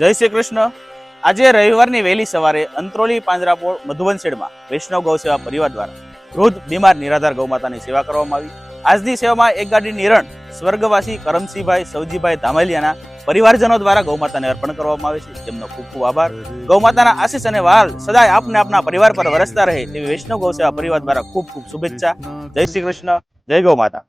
જય શ્રી કૃષ્ણ। આજે રવિવારની વહેલી સવારે અંત્રોલી પાંજરાપોળ મધુવનશેડમાં વૈષ્ણવ ગૌસેવા પરિવાર દ્વારા વૃદ્ધ બીમાર નિરાધાર ગૌમાતાની સેવા કરવામાં આવી। આજની સેવામાં એક ગાડી નિરણ સ્વર્ગવાસી કરમસિંહભાઈ સવજીભાઈ ધામલિયાના પરિવારજનો દ્વારા ગૌમાતાને અર્પણ કરવામાં આવે છે। તેમનો ખૂબ ખૂબ આભાર। ગૌમાતાના આશીષ અને વહાલ સદાય આપને આપના પરિવાર પર વરસતા રહે તેવી વૈષ્ણવ ગૌસેવા પરિવાર દ્વારા ખૂબ ખૂબ શુભેચ્છા। જય શ્રી કૃષ્ણ, જય ગૌ માતા।